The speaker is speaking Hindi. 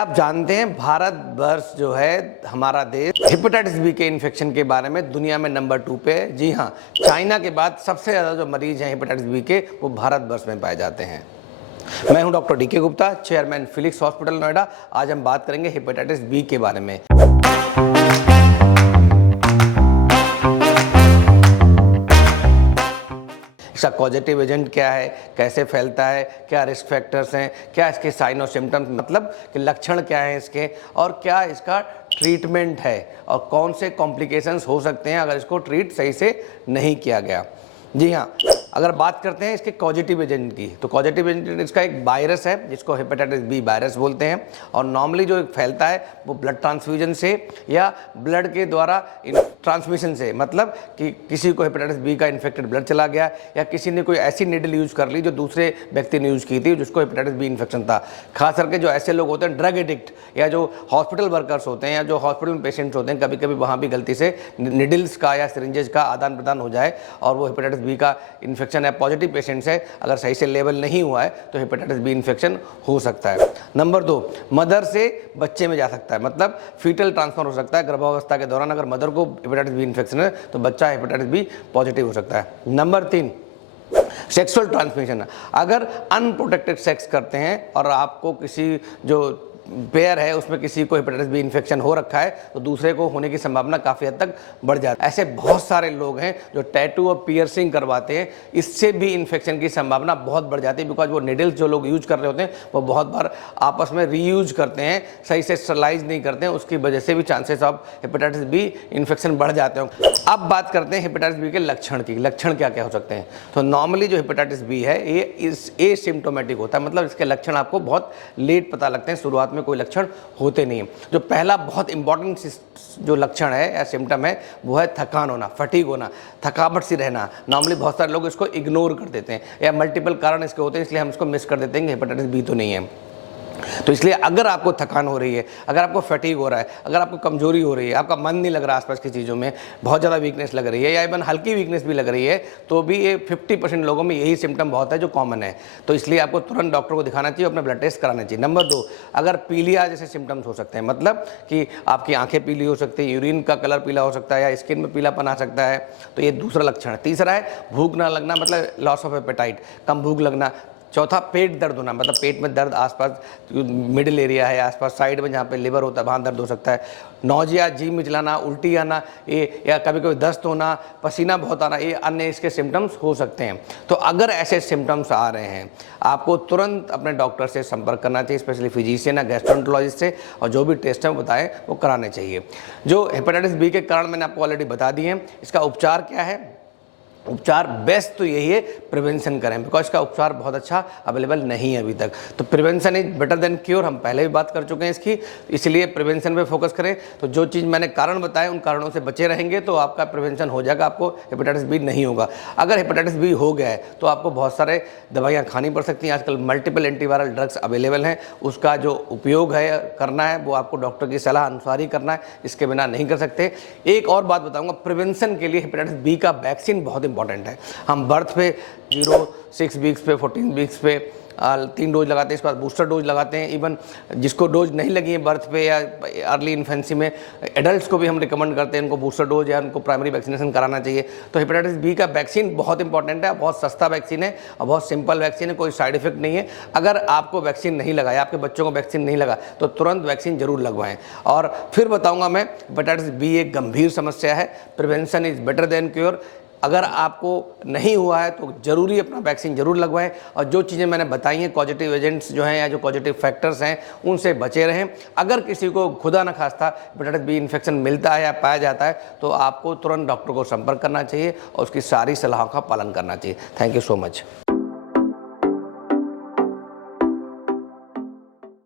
क्या आप जानते हैं भारत वर्ष जो है हमारा देश हेपेटाइटिस बी के इन्फेक्शन के बारे में दुनिया में नंबर 2 पे है। जी हाँ, चाइना के बाद सबसे ज़्यादा जो मरीज हैं हेपेटाइटिस बी के वो भारत वर्ष में पाए जाते हैं। मैं हूं doctor D K Gupta, chairman Felix hospital Noida. आज हम बात करेंगे हेपेटाइटिस बी के बारे में। इसका कॉजेटिव एजेंट क्या है, कैसे फैलता है, क्या रिस्क फैक्टर्स हैं, क्या इसके साइन और सिम्टम्स मतलब कि लक्षण क्या हैं इसके, और क्या इसका ट्रीटमेंट है और कौन से कॉम्प्लिकेशंस हो सकते हैं अगर इसको ट्रीट सही से नहीं किया गया। जी हाँ, अगर बात करते हैं इसके कॉजेटिव एजेंट की, तो कॉजेटिव एजेंट इसका एक वायरस है जिसको हेपेटाइटिस बी वायरस बोलते हैं, और नॉर्मली जो फैलता है वो ब्लड ट्रांसफ्यूजन से या ब्लड के द्वारा ट्रांसमिशन से, मतलब कि किसी को हेपेटाइटिस बी का इन्फेक्टेड ब्लड चला गया या किसी ने कोई ऐसी नीडल यूज़ कर ली जो दूसरे व्यक्ति ने यूज़ की थी जिसको हेपेटाइटिस बी इन्फेक्शन था। खास करके जो ऐसे लोग होते हैं ड्रग एडिक्ट या जो हॉस्पिटल वर्कर्स होते हैं या जो हॉस्पिटल में पेशेंट्स होते हैं, कभी कभी वहाँ भी गलती से निडल्स का या सिरिंजेस का आदान प्रदान हो जाए और वो हेपेटाइटिस बी का इन्फेक्शन है, पॉजिटिव पेशेंट्स है, अगर सही से लेवल नहीं हुआ है तो हेपेटाइटिस बी इन्फेक्शन हो सकता है। नंबर 2, मदर से बच्चे में जा सकता है, मतलब फीटल ट्रांसफर हो सकता है। गर्भावस्था के दौरान अगर मदर को हेपेटाइटिस बी इन्फेक्शन है तो बच्चा हेपेटाइटिस बी पॉजिटिव हो सकता है। Number 3, sexual transmission. अगर अनप्रोटेक्टेड सेक्स करते हैं और आपको किसी जो पेयर है उसमें किसी को हेपेटाइटिस बी इन्फेक्शन हो रखा है तो दूसरे को होने की संभावना काफ़ी हद तक बढ़ जाती है। ऐसे बहुत सारे लोग हैं जो टैटू और पियर्सिंग करवाते हैं, इससे भी इन्फेक्शन की संभावना बहुत बढ़ जाती है, बिकॉज वो निडल्स जो लोग यूज कर रहे होते हैं वो बहुत बार आपस में रीयूज करते हैं, सही से स्टरलाइज नहीं करते हैं, उसकी वजह से भी chances of hepatitis B infection बढ़ जाते हैं। अब बात करते हैं हेपेटाइटिस बी के लक्षण की। लक्षण क्या क्या हो सकते हैं? तो नॉर्मली जो हेपेटाइटिस बी है ये एसिम्प्टोमेटिक होता है, मतलब इसके लक्षण आपको बहुत लेट पता लगते हैं, शुरुआत में कोई लक्षण होते नहीं। जो पहला बहुत इंपॉर्टेंट जो लक्षण है या सिम्टम है वो है थकान होना, फटीग होना, थकावट सी रहना। नॉर्मली बहुत सारे लोग इसको इग्नोर कर देते हैं या मल्टीपल कारण इसके होते हैं, इसलिए हम इसको मिस कर देते हैं कि हेपेटाइटिस बी तो नहीं है। तो इसलिए अगर आपको थकान हो रही है, अगर आपको फटीग हो रहा है, अगर आपको कमजोरी हो रही है, आपका मन नहीं लग रहा आसपास की चीज़ों में, बहुत ज़्यादा वीकनेस लग रही है या इवन हल्की वीकनेस भी लग रही है, तो भी ये 50% लोगों में यही सिम्टम बहुत है जो कॉमन है। तो इसलिए आपको तुरंत डॉक्टर को दिखाना चाहिए, अपना ब्लड टेस्ट कराना चाहिए। नंबर 2, अगर पीलिया जैसे सिम्टम्स हो सकते हैं, मतलब कि आपकी आंखें पीली हो सकती है, यूरिन का कलर पीला हो सकता है या स्किन में पीलापन आ सकता है, तो ये दूसरा लक्षण है। तीसरा है भूख ना लगना, मतलब लॉस ऑफ एपेटाइट, कम भूख लगना। चौथा, पेट दर्द होना, मतलब पेट में दर्द, आसपास मिडिल एरिया है, आसपास साइड में जहाँ पे लिवर होता है वहाँ दर्द हो सकता है। नौजिया, जी मिचलाना, उल्टी आना, ये या कभी कभी दस्त होना, पसीना बहुत आना, ये अन्य इसके सिम्टम्स हो सकते हैं। तो अगर ऐसे सिम्टम्स आ रहे हैं आपको तुरंत अपने डॉक्टर से संपर्क करना चाहिए, स्पेशली फिजिशियन या गैस्ट्रोएंटरोलॉजिस्ट से, और जो भी टेस्ट है वो बताएं वो कराने चाहिए। जो हेपेटाइटिस बी के कारण मैंने आपको ऑलरेडी बता दिए हैं। इसका उपचार क्या है? उपचार बेस्ट तो यही है, प्रिवेंशन करें, बिकॉज इसका उपचार बहुत अच्छा अवेलेबल नहीं है अभी तक। तो prevention is better than cure, हम पहले भी बात कर चुके हैं इसकी, इसलिए प्रिवेंशन पे फोकस करें। तो जो चीज़ मैंने कारण बताए उन कारणों से बचे रहेंगे तो आपका प्रिवेंशन हो जाएगा, आपको हेपेटाइटिस बी नहीं होगा। अगर हेपेटाइटिस बी हो गया है तो आपको बहुत सारे दवाइयाँ खानी पड़ सकती हैं। आजकल मल्टीपल एंटीवायरल ड्रग्स अवेलेबल हैं, उसका जो उपयोग है करना है वो आपको डॉक्टर की सलाह अनुसार ही करना है, इसके बिना नहीं कर सकते। एक और बात बताऊँगा, प्रिवेंशन के लिए हेपेटाइटिस बी का वैक्सीन बहुत इंपॉर्टेंट है। हम बर्थ पे 0, 6 वीक्स पे, 14 वीक्स पे 3 डोज लगाते हैं, इसके बाद बूस्टर डोज लगाते हैं। इवन जिसको डोज नहीं लगी है बर्थ पे या अर्ली इन्फेंसी में, एडल्ट्स को भी हम रिकमेंड करते हैं, उनको बूस्टर डोज या उनको प्राइमरी वैक्सीनेशन कराना चाहिए। तो हेपेटाइटिस बी का वैक्सीन बहुत इंपॉर्टेंट है, बहुत सस्ता वैक्सीन है और बहुत सिंपल वैक्सीन है, कोई साइड इफेक्ट नहीं है। अगर आपको वैक्सीन नहीं लगा या आपके बच्चों को वैक्सीन नहीं लगा तो तुरंत वैक्सीन जरूर लगवाएं। और फिर बताऊंगा मैं, हेपेटाइटिस बी एक गंभीर समस्या है, prevention is better than cure. अगर आपको नहीं हुआ है तो जरूरी अपना वैक्सीन जरूर लगवाएं, और जो चीज़ें मैंने बताई हैं, पॉजिटिव एजेंट्स जो हैं या जो पॉजिटिव फैक्टर्स हैं उनसे बचे रहें। अगर किसी को खुदा न खास्ता हेपेटाइटिस बी इन्फेक्शन मिलता है या पाया जाता है तो आपको तुरंत डॉक्टर को संपर्क करना चाहिए और उसकी सारी सलाहों का पालन करना चाहिए। Thank you so much.